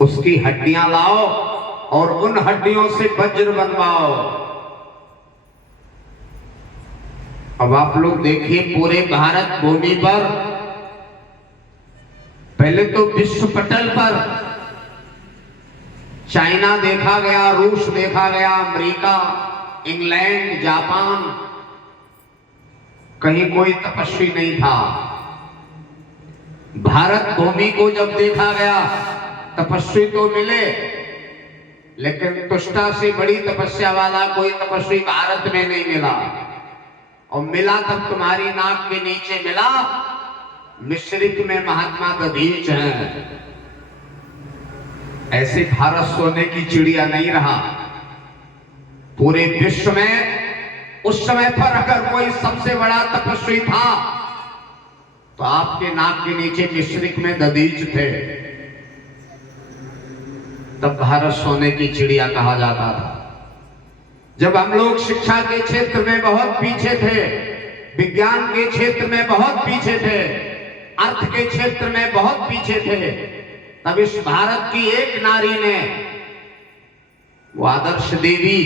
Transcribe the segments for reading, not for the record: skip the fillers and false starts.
उसकी हड्डियां लाओ और उन हड्डियों से वज्र बनवाओ। अब आप लोग देखिए, पूरे भारत भूमि पर, पहले तो विश्व पटल पर चाइना देखा गया, रूस देखा गया, अमेरिका, इंग्लैंड, जापान, कहीं कोई तपस्वी नहीं था। भारत भूमि को जब देखा गया, तपस्वी तो मिले, लेकिन तुष्टा से बड़ी तपस्या वाला कोई तपस्वी भारत में नहीं मिला। और मिला तब तुम्हारी नाक के नीचे मिला, मिश्रिक में महात्मा दधीच हैं। ऐसे भारत सोने की चिड़िया नहीं रहा। पूरे विश्व में उस समय पर अगर कोई सबसे बड़ा तपस्वी था तो आपके नाक के नीचे मिश्रिक में दधीच थे, तब भारत सोने की चिड़िया कहा जाता था। जब हम लोग शिक्षा के क्षेत्र में बहुत पीछे थे, विज्ञान के क्षेत्र में बहुत पीछे थे, अर्थ के क्षेत्र में बहुत पीछे थे, तब इस भारत की एक नारी ने, वो आदर्श देवी,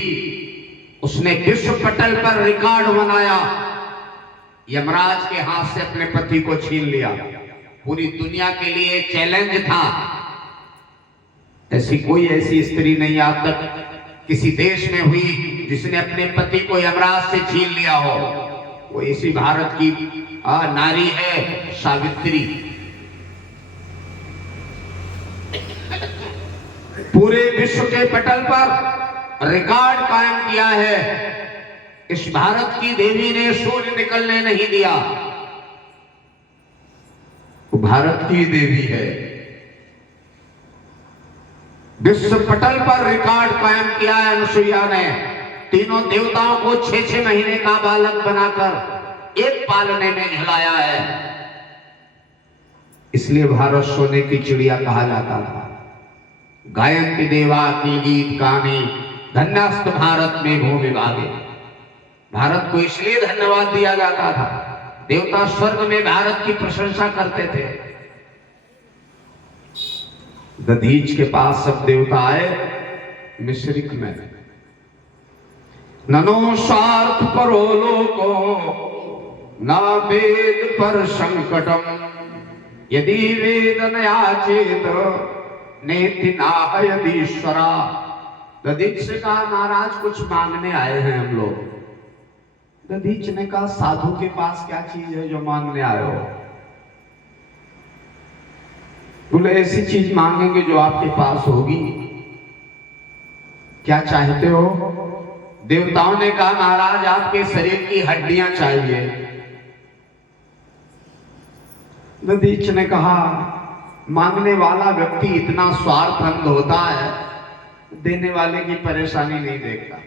उसने विश्व पटल पर रिकॉर्ड बनाया। यमराज के हाथ से अपने पति को छीन लिया। पूरी दुनिया के लिए चैलेंज था। ऐसी स्त्री नहीं आज तक किसी देश में हुई जिसने अपने पति को यमराज से छीन लिया हो। वो इसी भारत की नारी है, सावित्री। पूरे विश्व के पटल पर रिकॉर्ड कायम किया है। इस भारत की देवी ने सूर्य निकलने नहीं दिया। वो भारत की देवी है। विश्व पटल पर रिकॉर्ड कायम किया है अनुसुईया ने। तीनों देवताओं को 6-6 महीने का बालक बनाकर एक पालने में झुलाया है। इसलिए भारत सोने की चिड़िया कहा जाता था। गायन्ति देवा की गीत गाने, धन्यस्त भारत में भूमि भागे। भारत को इसलिए धन्यवाद दिया जाता था, देवता स्वर्ग में भारत की प्रशंसा करते थे। दधीच के पास सब देवता आए, मिश्रिक में। ननो स्वार्थ परो लोको न वेद पर संकटम, यदि वेद न याचेत नेति नाहयदीश्वरा। दधीच से कहा, महाराज कुछ मांगने आए हैं हम लोग। दधीच ने कहा, साधु के पास क्या चीज है जो मांगने आए हो? बोले, ऐसी चीज मांगेंगे जो आपके पास होगी। क्या चाहते हो? देवताओं ने कहा, महाराज आपके शरीर की हड्डियां चाहिए। दधीच ने कहा, मांगने वाला व्यक्ति इतना स्वार्थमंद होता है, देने वाले की परेशानी नहीं देखता।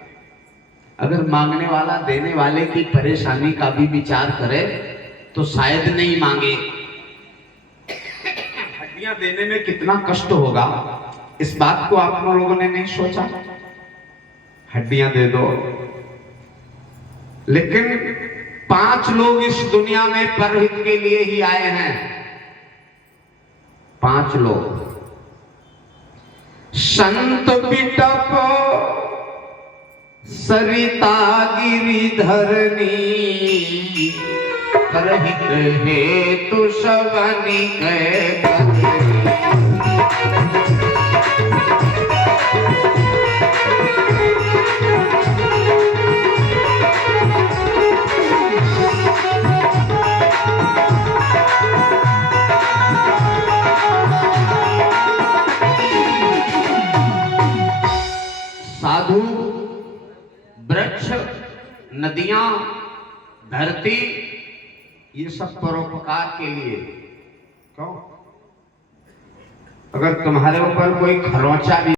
अगर मांगने वाला देने वाले की परेशानी का भी विचार करे तो शायद नहीं मांगे। हड्डियां देने में कितना कष्ट होगा, इस बात को आप लोगों ने नहीं सोचा? हड्डियां दे दो। लेकिन 5 लोग इस दुनिया में परहित के लिए ही आए हैं। 5 लोग। संत बिटप सरिता गिरिधरनी, परहित हेतु सवनि के। साधु, वृक्ष, नदियां, धरती, ये सब परोपकार के लिए। क्यों? अगर तुम्हारे ऊपर कोई खरोंचा भी